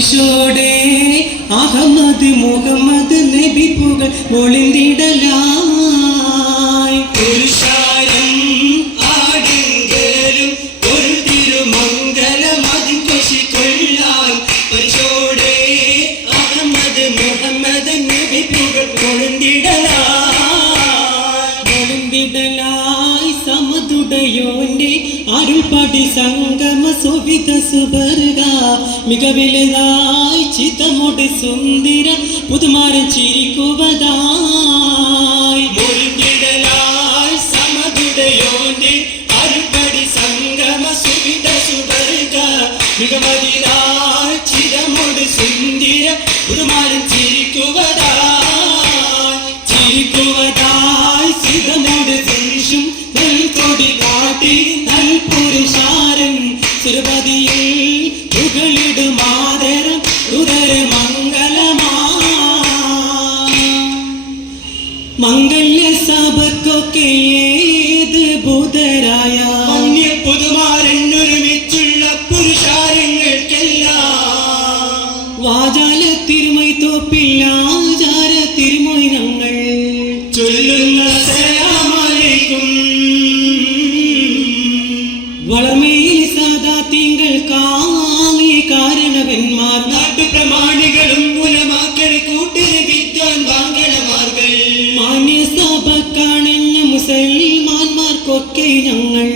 പരിശോടെ അഹമ്മദ് മുഹമ്മദ് നബി പുകൾ ഒളിന്തിടലായി പുരുഷാരം ആടുങ്കലും ഒരു തിരുമംഗലം അതിൻ കൊശി കൊള്ളാൻ പരിശോടെ അഹമ്മദ് മുഹമ്മദ് നബി പുകൾ ഒളിന്തിടലായി സമതുടയോന്റെ അരുൾപടി സംഗമ സുവിധ സുബർഗ മികവിലതായി ചിതമോട് സുന്ദര പുതുമാരൻ ചിരിക്കുവതായി ഒളിന്തിടലായി സമതുടയോന്റെ അരുൾപടി സംഗമ സുവിധ സുബർഗ മികവിലതായി ചിതമോട് സുന്ദര പുതുമാരൻ ചിരിക്കുവതായി ചിതമോട് ശേഷം നെൽക്കൊടി കാട്ടി നൽപുരുഷാരൻ തിരുപതിയിൽ പുകളിടുമാതരം ഉദര മംഗളമാ മംഗല്യ സഭക്കൊക്കെ ഏത് ബുധരായ പുതുമാരൻ ഒരുമിച്ചുള്ള പുരുഷാരങ്ങൾക്കെല്ലാം വാചാല തിരുമൈ തോപ്പില്ല ആചാര തിരുമൊഴിനങ്ങൾ ചൊല്ലുന്ന വളർമയിൽ സാദാത്യങ്ങൾ കാളി കാരണവന്മാർ നാട്ടുപ്രമാണികളും ഉലമാക്കൾ കൂട്ടര് വിദ്വാൻ വാങ്കണമാർകൾ മാന്യസഭ കാണുന്ന മുസൽമാന്മാർക്കൊക്കെ ഞങ്ങൾ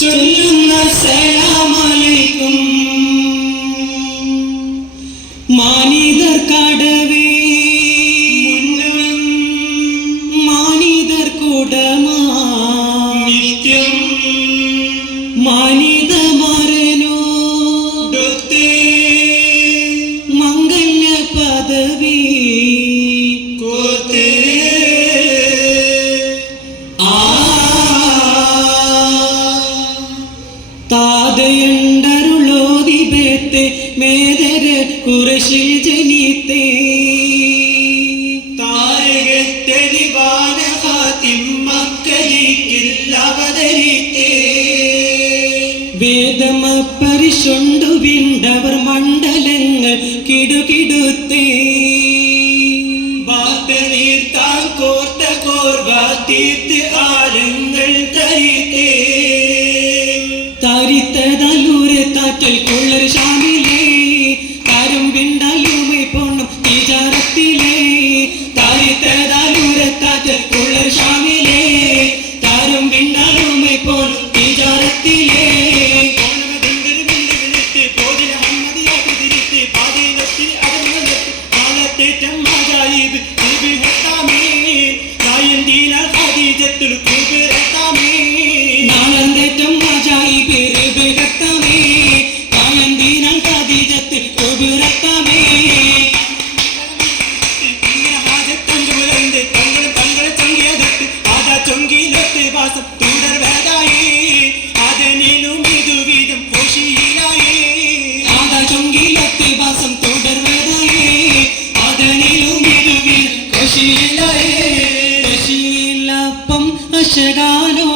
ചൊല്ലുന്ന സലാമലൈക്കും മാനിതർ കടവേ നിത്യം മാനിത മരനോ മംഗല്യ പദവി കോത്തേ താതയുണ്ടരുളോതി ബേത്തെ മേദര കുറശിൽ ജനിത്തേ വേദമ പരിശൊണ്ടു വിണ്ടവർ മണ്ഡലങ്ങൾ കിടുകിടുത്തേ നീർത്താൻ കോർത്ത കോർവ തീർത്ത് ആലങ്ങൾ തരിത്തേ തരിത്തതല്ലൂരെ താറ്റൽ കൊള്ളർ ഷാമിലേ താരം വിണ്ടലുമൈ പൊണ്ണും തീചാരത്തിലേ തരിത്തതല്ലൂരെ താറ്റൽ കൊള്ളർ ഷാമിലേ താരം വിണ്ടലുമൈ പൊണ്ണും തീചാരത്തിലേ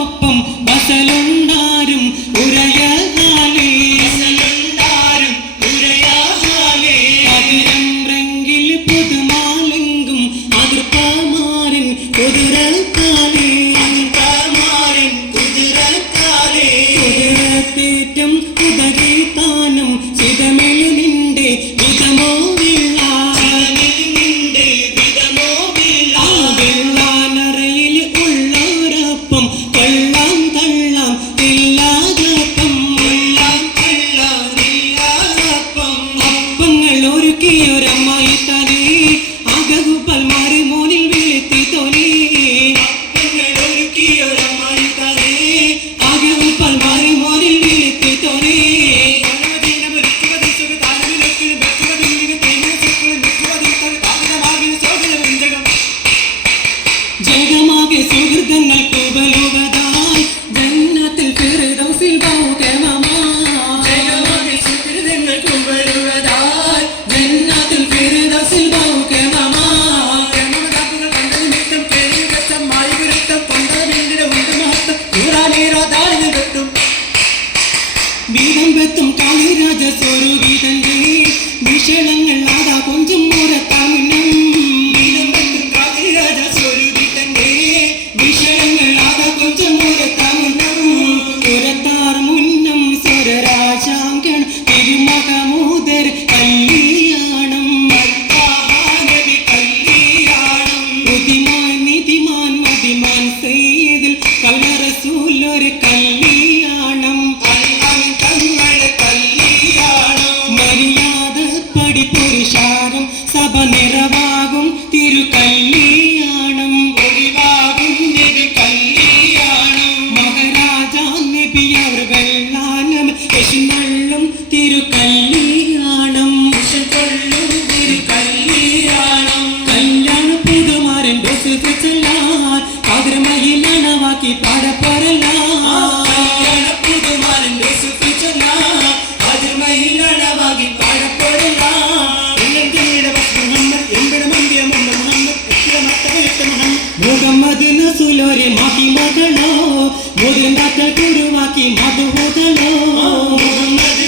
ൊപ്പം ബസലുണ്ടാരും ഉരയാലേ അതിരം റെങ്കിൽ പുതുമാലെങ്കും അതിർപ്പമാരൻ കുതിരക്കാലേ കുതിരത്തേറ്റം കുതകി താനം ചിതമെളി നിന്റെ വിധമോ ജഗമാകെ സുഹൃതങ്ങൾ കുബലുവതായി ജന്നത്തിൽ ഫിർദൗസിൽ ജഗമാകെ സുഹൃതങ്ങൾ കുബലുവതായി ജന്നത്തിൽ ഫിർദൗസിൽ ൂറാനീരോ സയ്യിദുൽ കൗന റസൂൽ ഒരു കല്യാണം തങ്ങളുടെ കല്യാണം മര്യാദപ്പടി പുരുഷാരം സഭ നിറവാകും തിരുകല്യാണം ഒഴിവാകും ഇത് കല്യാണം മഹാരാജാ നബി അവർ വെള്ളാനം യശുനള്ളും തിരുകല്യാണം കൊള്ളും ഇത് കല്യാണം കല്യാണ പുതുമാരൻ ചെല്ലാൻ കാതിരമയിലണവാക്കി പാടപ്പോരല്ല പുതുമാരൻ്റെ സുഖിച്ചല്ല അതിൽ മഹിളവാകി പാടപ്പെടില്ല മുഹമ്മദ് നസുലോരെ മാക്കി മകളോ മുതിർന്നാക്കൾ കുരുവാക്കി മധുഹോതലോ മുഹമ്മദ്